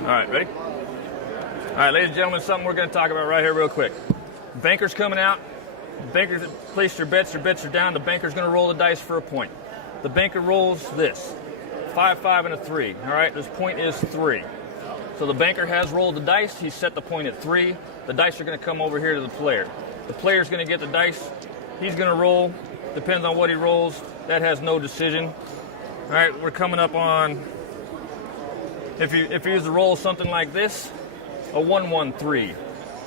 All right, ready? All right, ladies and gentlemen, something we're going to talk about right here real quick. Banker's coming out. Bankers, place your bets are down. The banker's going to roll the dice for a point. The banker rolls this, 5, 5, and a 3. All right, this point is 3. So the banker has rolled the dice. He's set the point at 3. The dice are going to come over here to the player. The player's going to get the dice. He's going to roll. Depends on what he rolls. That has no decision. All right, we're coming up on, if he was to roll something like this, a 1, 1, 3.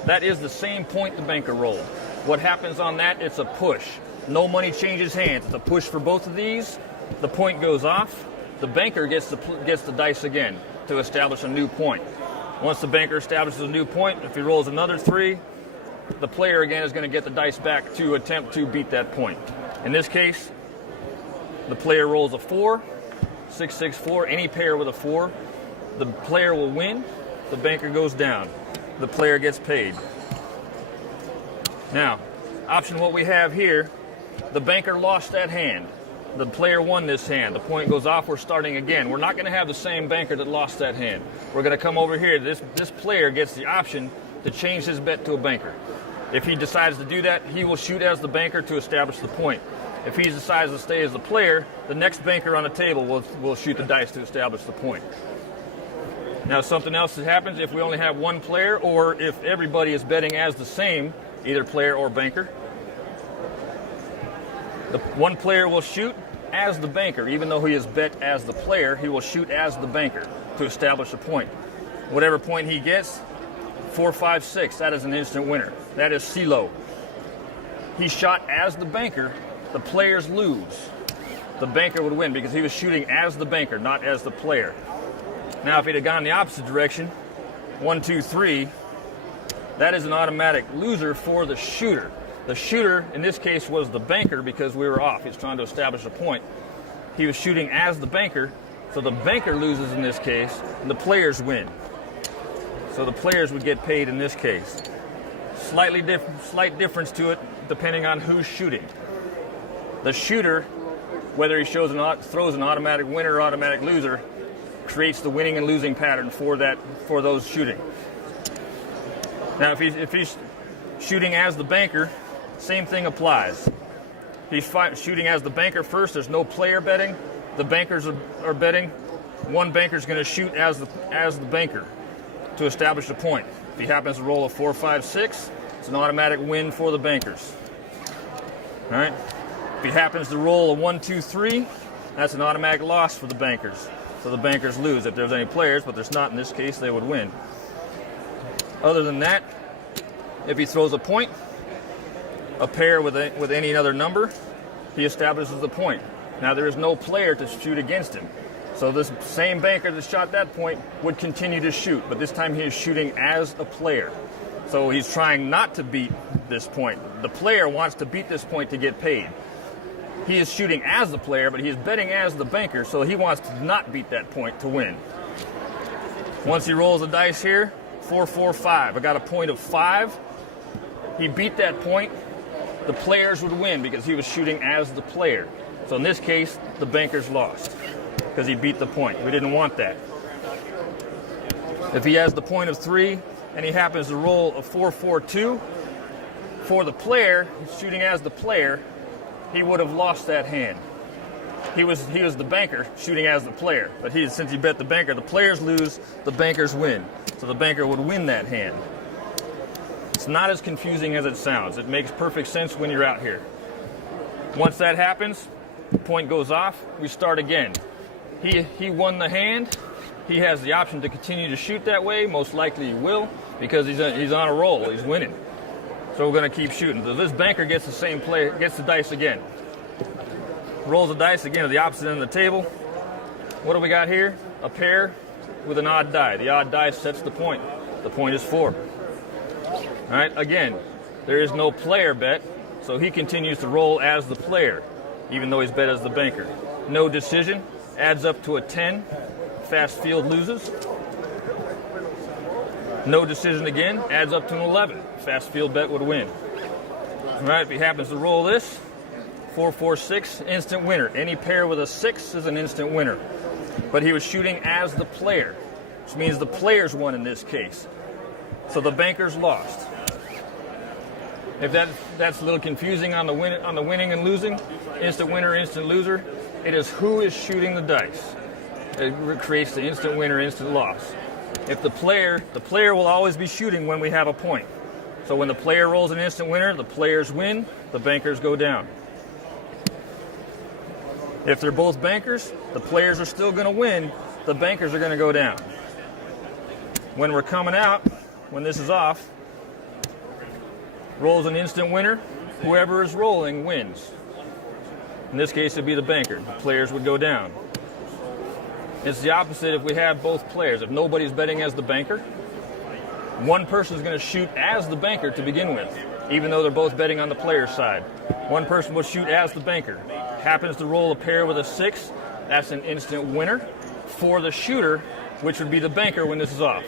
That is the same point the banker rolled. What happens on that, it's a push. No money changes hands. It's a push for both of these. The point goes off. The banker gets the dice again to establish a new point. Once the banker establishes a new point, if he rolls another 3, the player again is going to get the dice back to attempt to beat that point. In this case, the player rolls a 4, 6, 6, 4, any pair with a 4. The player will win. The banker goes down. The player gets paid. Now, option what we have here, the banker lost that hand. The player won this hand. The point goes off. We're starting again. We're not going to have the same banker that lost that hand. We're going to come over here. This player gets the option to change his bet to a banker. If he decides to do that, he will shoot as the banker to establish the point. If he decides to stay as the player, the next banker on the table will shoot the dice to establish the point. Now, something else that happens if we only have one player, or if everybody is betting as the same, either player or banker, the one player will shoot as the banker. Even though he is bet as the player, he will shoot as the banker to establish a point. Whatever point he gets, 4, 5, 6, that is an instant winner. That is Celo. He shot as the banker, the players lose. The banker would win because he was shooting as the banker, not as the player. Now, if he'd have gone the opposite direction, 1, 2, 3, that is an automatic loser for the shooter. The shooter, in this case, was the banker because we were off. He's trying to establish a point. He was shooting as the banker, so the banker loses in this case, and the players win. So the players would get paid in this case. Slight difference to it depending on who's shooting. The shooter, whether he throws an automatic winner or automatic loser, creates the winning and losing pattern for those shooting. Now, if he's shooting as the banker, same thing applies. He's shooting as the banker first. There's no player betting. The bankers are betting. One banker's going to shoot as the banker to establish a point. If he happens to roll a 4, 5, 6, it's an automatic win for the bankers. All right. If he happens to roll a 1, 2, 3, that's an automatic loss for the bankers. So the bankers lose. If there's any players, but there's not in this case, they would win. Other than that, if he throws a point, a pair with any other number, he establishes the point. Now, there is no player to shoot against him. So this same banker that shot that point would continue to shoot, but this time he is shooting as a player. So he's trying not to beat this point. The player wants to beat this point to get paid. He is shooting as the player, but he is betting as the banker, so he wants to not beat that point to win. Once he rolls the dice here, 4, 4, 5. I got a point of 5. He beat that point. The players would win because he was shooting as the player. So in this case, the bankers lost because he beat the point. We didn't want that. If he has the point of 3 and he happens to roll a 4, 4, 2, for the player, he's shooting as the player, he would have lost that hand. He was the banker shooting as the player, but since he bet the banker, the players lose, the bankers win. So the banker would win that hand. It's not as confusing as it sounds. It makes perfect sense when you're out here. Once that happens, the point goes off, we start again. He won the hand. He has the option to continue to shoot that way. Most likely he will because he's on a roll. He's winning. So we're going to keep shooting. So this banker gets the same play, gets the dice again. Rolls the dice again to the opposite end of the table. What do we got here? A pair with an odd die. The odd die sets the point. The point is 4. All right, again, there is no player bet, so he continues to roll as the player, even though he's bet as the banker. No decision, adds up to a 10. Fast field loses. No decision again, adds up to an 11. Fast field bet would win. All right, if he happens to roll this, 4, 4, 6, instant winner. Any pair with a 6 is an instant winner. But he was shooting as the player. which means the players won in this case. So the bankers lost. If that's a little confusing on the winning and losing, instant winner, instant loser, it is who is shooting the dice. It creates the instant winner, instant loss. If the player will always be shooting when we have a point. So when the player rolls an instant winner, the players win, the bankers go down. If they're both bankers, the players are still going to win, the bankers are going to go down. When we're coming out, when this is off, rolls an instant winner, whoever is rolling wins. In this case, it'd be the banker. The players would go down. It's the opposite if we have both players. If nobody's betting as the banker, one person is going to shoot as the banker to begin with, even though they're both betting on the player's side. One person will shoot as the banker. Happens to roll a pair with a 6, that's an instant winner for the shooter, which would be the banker when this is off.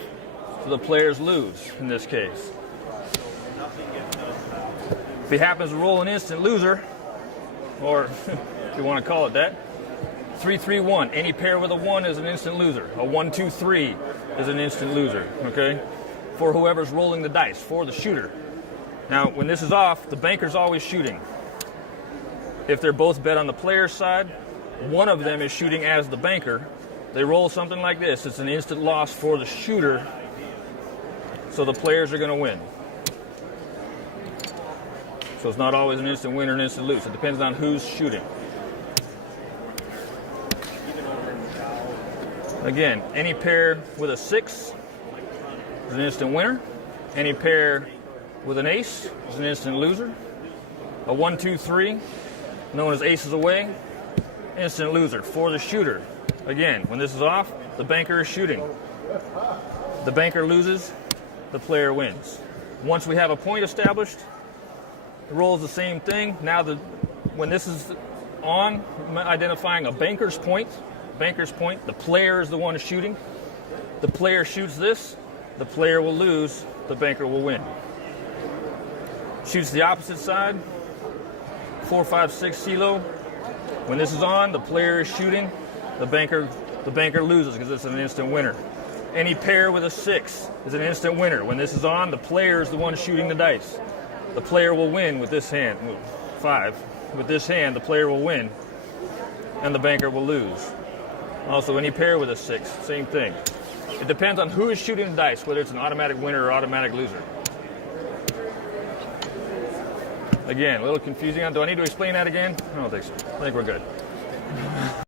So the players lose in this case. If he happens to roll an instant loser, or if you want to call it that, 3-3-1. Any pair with a 1 is an instant loser. A 1-2-3 is an instant loser, okay? For whoever's rolling the dice, for the shooter. Now, when this is off, the banker's always shooting. If they're both bet on the player's side, one of them is shooting as the banker. They roll something like this. It's an instant loss for the shooter, so the players are going to win. So it's not always an instant win or an instant lose. It depends on who's shooting. Again, any pair with a 6 is an instant winner. Any pair with an ace is an instant loser. A 1-2-3, known as aces away, instant loser for the shooter. Again, when this is off, the banker is shooting. The banker loses, the player wins. Once we have a point established, the roll is the same thing. Now, when this is on, I'm identifying a banker's point. Banker's point, the player is the one shooting. The player shoots this, the player will lose, the banker will win. Shoots the opposite side, 4, 5, 6 Celo. When this is on, the player is shooting, the banker loses because it's an instant winner. Any pair with a 6 is an instant winner. When this is on, the player is the one shooting the dice. The player will win with this hand, 5. With this hand, the player will win, and the banker will lose. Also, any pair with a 6, same thing. It depends on who is shooting the dice, whether it's an automatic winner or automatic loser. Again, a little confusing. Do I need to explain that again? I don't think so. I think we're good.